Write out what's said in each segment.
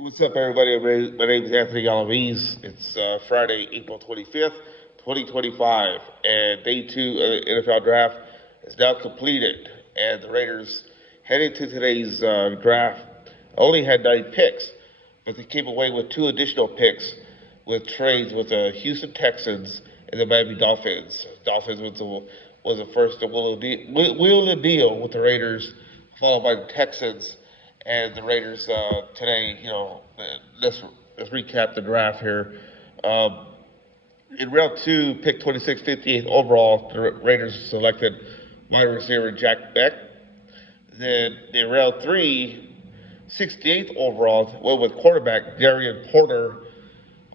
What's up, everybody? My name is Anthony Galaviz. It's Friday, April 25th, 2025, and day two of the NFL draft is now completed. And the Raiders, heading to today's draft, only had 9 picks, but they came away with 2 additional picks with trades with the Houston Texans and the Miami Dolphins. Dolphins was the first to wheel a deal with the Raiders, followed by the Texans and the Raiders today. Let's recap the draft here. Um, in round two, pick 26, 58th overall, the Raiders selected wide receiver Jack Beck. Then in round three, 68th overall, went with quarterback Darian Porter.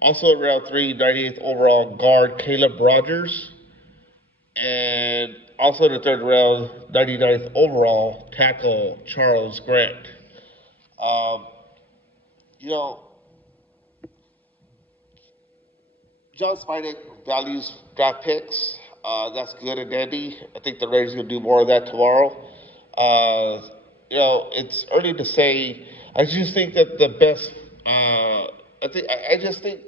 Also in round three, 98th overall, guard Caleb Rogers. And also in the third round, 99th overall, tackle Charles Grant. Um, you know, John Spidey values draft picks. That's good and dandy. I think the Raiders are going to do more of that tomorrow. It's early to say. I just think that the best. I just think.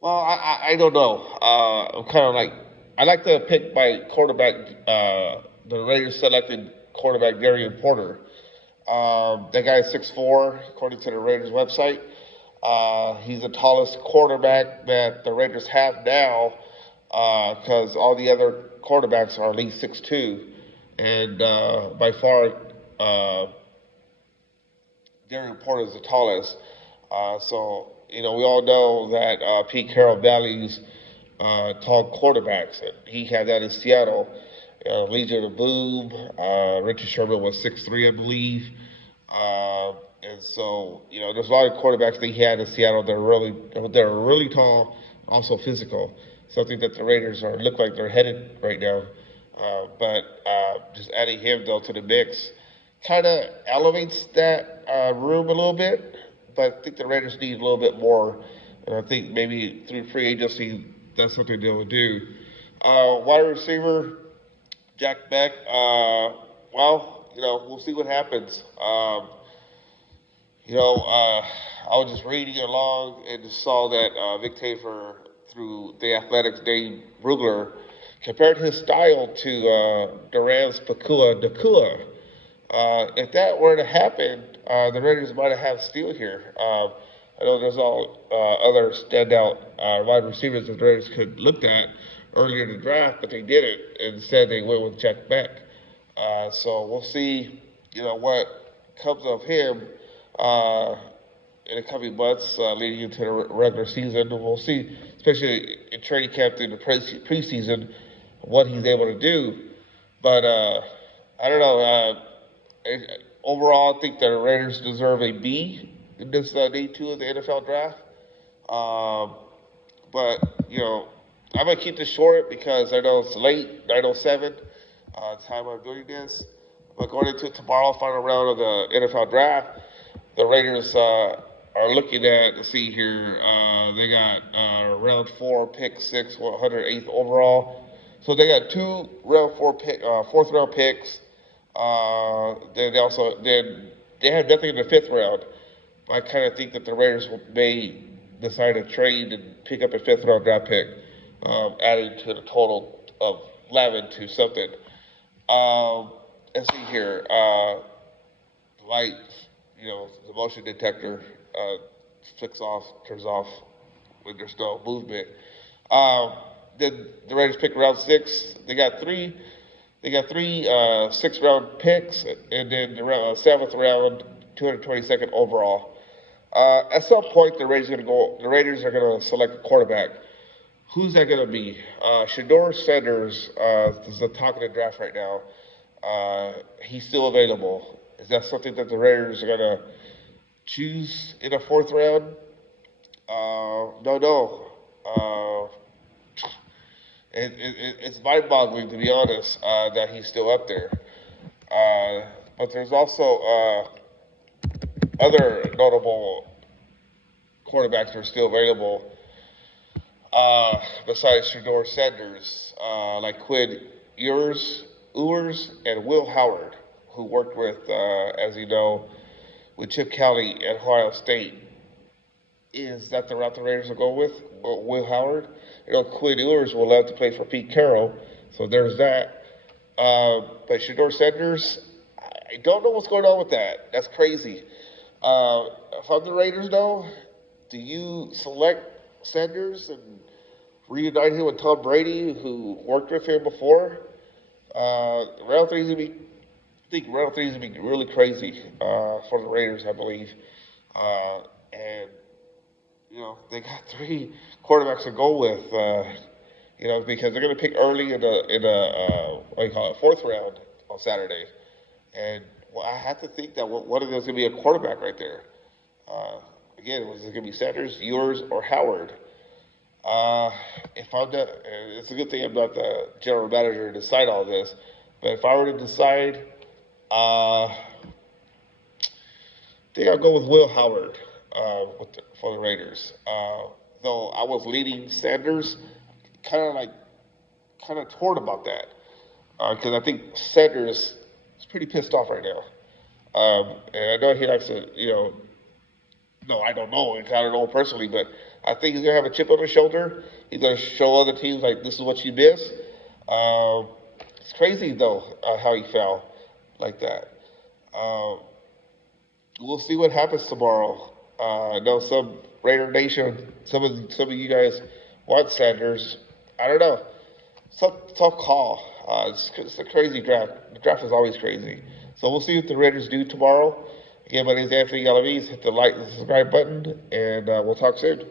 Well, I don't know. I'm kind of like. I like the pick by quarterback. The Raiders selected quarterback Darian Porter. That guy is 6'4", according to the Raiders website. He's the tallest quarterback that the Raiders have now, because all the other quarterbacks are at least 6'2", and by far, Darian Porter is the tallest. We all know that Pete Carroll values tall quarterbacks. And he had that in Seattle. Legion of Boom. Richard Sherman was 6'3", I believe. There's a lot of quarterbacks that he had in Seattle that are really tall, also physical. Something that the Raiders look like they're headed right now. But just adding him though to the mix kind of elevates that room a little bit. But I think the Raiders need a little bit more, and I think maybe through free agency that's something they will do. Wide receiver Jack Beck. We'll see what happens. I was just reading along and just saw that Vic Tafur, through the Athletics, Dave Brugler, compared his style to Duran's Pakua Nakua. If that were to happen, the Raiders might have steal here. I know there's all other standout wide receivers that the Raiders could looked at earlier in the draft, but they didn't. Instead, they went with Jack Beck. So we'll see, what comes of him in the coming months leading into the regular season. We'll see, especially in training camp through the preseason, what he's able to do. But I don't know. Overall, I think the Raiders deserve a B in this day two of the NFL draft. But I'm gonna keep this short because I know it's late, 9:07, time I'm doing this. But going into tomorrow, final round of the NFL draft, the Raiders are looking at. Let's see here. They got round 4, pick 6, 108th overall. So they got 2 round 4 fourth round picks. They have nothing in the 5th round. I kind of think that the Raiders may decide to trade and pick up a 5th round draft pick, adding to the total of 11 to something. Let's see here. The motion detector turns off when there's no movement. Then the Raiders pick round 6. They got three 6th round picks, and then the 7th round, 222nd overall. At some point, the Raiders are going to select a quarterback. Who's that going to be? Shedeur Sanders is the talk of the draft right now. He's still available. Is that something that the Raiders are going to choose in the 4th round? No. It's mind-boggling, to be honest, that he's still up there. But there's also other notable quarterbacks who are still available besides Shedeur Sanders, like Quinn Ewers and Will Howard, who worked with, as you know, with Chip Kelly at Ohio State. Is that the route the Raiders will go with? Will Howard? Quinn Ewers will love to play for Pete Carroll, so there's that. But Shedeur Sanders, I don't know what's going on with that. That's crazy. If I'm the Raiders, though, do you select Sanders and reunite him with Tom Brady, who worked with him before? Round three is gonna be. I think round three is gonna be really crazy for the Raiders, I believe. And they got three quarterbacks to go with. Because they're going to pick early in a what do you call it, fourth round on Saturday, and I have to think that one of them is going to be a quarterback right there. Again, was it going to be Sanders, Ewers, or Howard? If I'm not, it's a good thing I'm not the general manager to decide all this, but if I were to decide, I think I'll go with Will Howard for the Raiders. Though I was leading Sanders, kind of torn about that because I think Sanders is pretty pissed off right now, and I know he likes to, no, I don't know, I don't know personally, but I think he's gonna have a chip on his shoulder. He's gonna show other teams like this is what you miss. It's crazy though how he fell like that. We'll see what happens tomorrow. I know some Raider Nation, some of you guys want Sanders. I don't know. Tough call. It's a crazy draft. The draft is always crazy. So we'll see what the Raiders do tomorrow. Again, my name is Anthony Galaviz. Hit the like and subscribe button, and we'll talk soon.